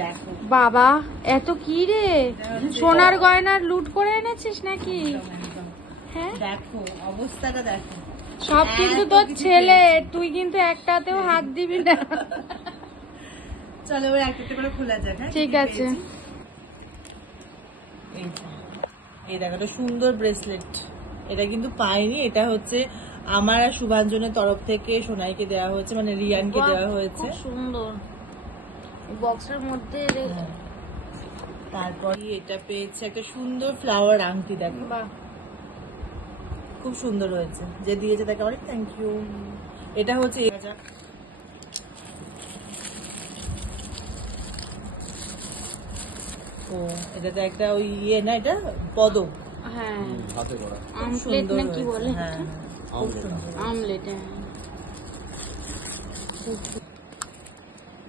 দেখো বাবা এত কি রে, সোনার গয়নার লুট করে এনেছিস নাকি? হ্যাঁ দেখো অবস্থাটা দেখো। সব কিন্তু তোর ছেলে, তুই কিন্তু একটাতেও হাত দিবি না। চলো এবার একটা একটা করে খোলা যাক। ঠিক আছে। এই দেখো একটা সুন্দর ব্রেসলেট, এটা কিন্তু পাইনি, এটা হচ্ছে আমার আর শুভাঞ্জনের তরফ থেকে সোনাইকে দেওয়া হয়েছে, মানে রিয়ানকে দেওয়া হয়েছে। সুন্দর বক্সের মধ্যে। তারপর এটা পেয়েছে একটা সুন্দর ফ্লাওয়ার আংটি, দেখো খুব সুন্দর হয়েছে, যে দিয়েছে তাকে অনেক থ্যাংক ইউ। এটা হচ্ছে ও এটাতে একটা ওই ইয়ে না, এটা পদক, হ্যাঁ হাতে করা আমলেট না কি বলে? হ্যাঁ খুব সুন্দর। আমলেট।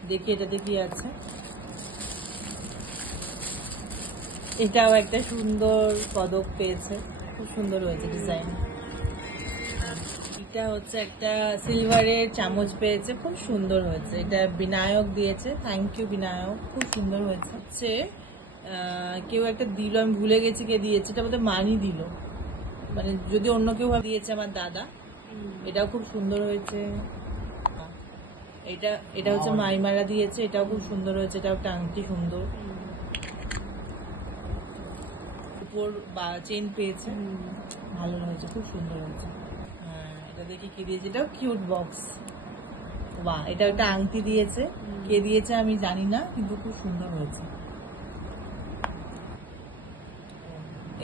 দেখি এটাতে কি আছে। এটাও একটা সুন্দর পদক পেয়েছে, খুব সুন্দর হয়েছে ডিজাইন। এটা হচ্ছে একটা সিলভারের চামচ পেয়েছে, খুব সুন্দর হয়েছে, এটা বিনায়ক দিয়েছে, থ্যাংক ইউ বিনায়ক, খুব সুন্দর হয়েছে। হচ্ছে কেউ একটা দিল, আমি ভুলে গেছি কে দিয়েছে, এটা বোধহয় মানি দিল, মানে যদি অন্য কেউ দিয়েছে আমার দাদা। এটাও খুব সুন্দর হয়েছে। এটা এটা হচ্ছে মাইমারা দিয়েছে, এটাও খুব সুন্দর হয়েছে, এটাও একটা আংটি সুন্দর। উপর বা চেন পেয়েছে, ভালো হয়েছে, খুব সুন্দর হয়েছে। হ্যাঁ এটা দেখি কি দিয়েছে, এটাও কিউট বক্স। বাহ, এটা একটা আংটি দিয়েছে, কে দিয়েছে আমি জানি না, কিন্তু খুব সুন্দর হয়েছে।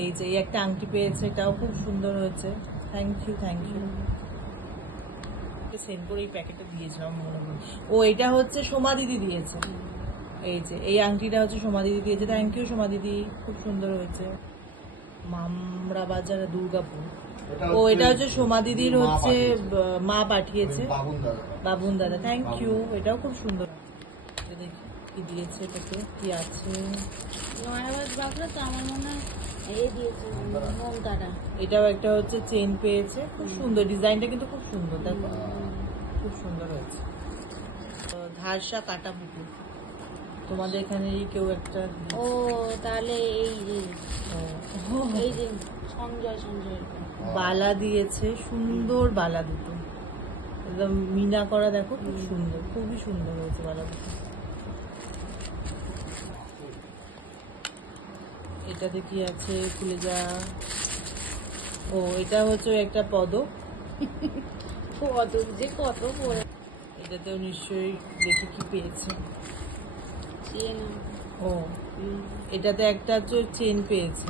এই যে এই একটা আংটি পেয়েছে, এটাও খুব সুন্দর হয়েছে, thank you thank you. Send করে এই প্যাকেটটা দিয়েছিলাম মনে করি। ও এটা হচ্ছে সোমা দিদি দিয়েছে, এই যে এই আংটিটা হচ্ছে সোমা দিদি দিয়েছে, থ্যাংক ইউ সোমা দিদি, খুব সুন্দর হয়েছে। মামরা বাজার দুর্গাপুর। ও এটা হচ্ছে সোমা দিদির হচ্ছে মা পাঠিয়েছে, বাবুন দাদা, থ্যাংক ইউ, এটাও খুব সুন্দর। দেখি কি দিয়েছে, এটাতে কি আছে। আমার মনে হয় এটাও একটা হচ্ছে চেন পেয়েছে, খুব সুন্দর, ডিজাইনটা কিন্তু খুব সুন্দর, দেখো খুব সুন্দর হয়েছে। ধারসা কাটা পুকুর, তোমাদের এখানে কেউ একটা। ও তাহলে এই যে এই যে সঞ্জয় বালা দিয়েছে, সুন্দর বালা দুটো, একদম মিনা করা, দেখো খুব সুন্দর, খুবই সুন্দর হয়েছে বালা দুটো। এটাতে কি আছে, খুলে যা। ও এটা হচ্ছে একটা পদক, পদক যে কত পরে। এটাতেও নিশ্চয়ই দেখি কি পেয়েছে। ও এটাতে একটা চেন পেয়েছে,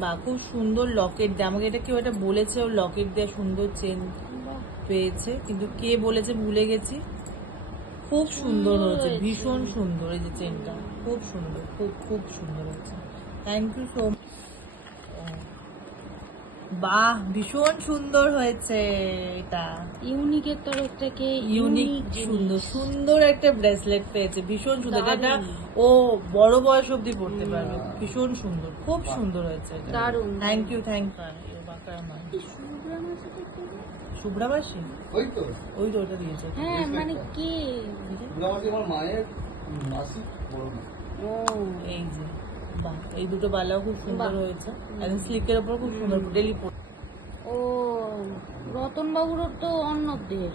বা খুব সুন্দর লকেট দেয়, আমাকে এটা কেউ এটা বলেছে, ওর লকেট দেওয়া সুন্দর চেন পেয়েছে, কিন্তু কে বলেছে ভুলে গেছি। খুব সুন্দর হয়েছে, ভীষণ সুন্দর, এই যে চেনটা খুব সুন্দর, খুব খুব সুন্দর হয়েছে, থ্যাংক ইউ সো মাচ। বাহ, ভীষণ সুন্দর হয়েছে, এটা ইউনিকের তরফ থেকে ইউনিক সুন্দর সুন্দর একটা ব্রেসলেট পেয়েছে, ভীষণ সুন্দর। এটা ও বড় বয়স অব্দি পড়তে পারবে, ভীষণ সুন্দর, খুব সুন্দর হয়েছে, দারুণ, থ্যাংক ইউ থ্যাংক ইউ। শুভ্রাবাসী ওই তো ওটা দিয়েছে। হ্যাঁ মানে কি আমার মায়ের মাসি বড় না। ও এই যে বাহ, এই দুটো বালাও খুব সুন্দর হয়েছে, একদম স্লিকের ওপর খুব সুন্দর, ডেলি পড়ে। ও রতন বাবুর তো অন্নদের,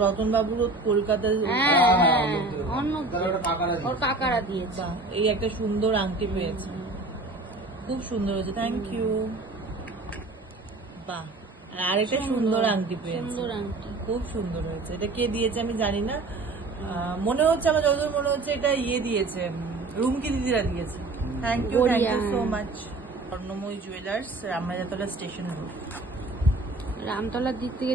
রতন বাবুর কলকাতায় ওর কাকারা দিয়েছে। এই একটা সুন্দর আংটি পেয়েছে, খুব সুন্দর হয়েছে, থ্যাংক ইউ। বাহ, আর একটা সুন্দর আংটি পেয়েছে, খুব সুন্দর হয়েছে, এটা কে দিয়েছে আমি জানি না, মনে হচ্ছে আমার যতদূর মনে হচ্ছে এটা ইয়ে দিয়েছে, রুমকি দিদিরা দিয়েছে, thank you so much. Swarnamoyee jewellers, Ramrajatala station road, রামতলার দিক থেকে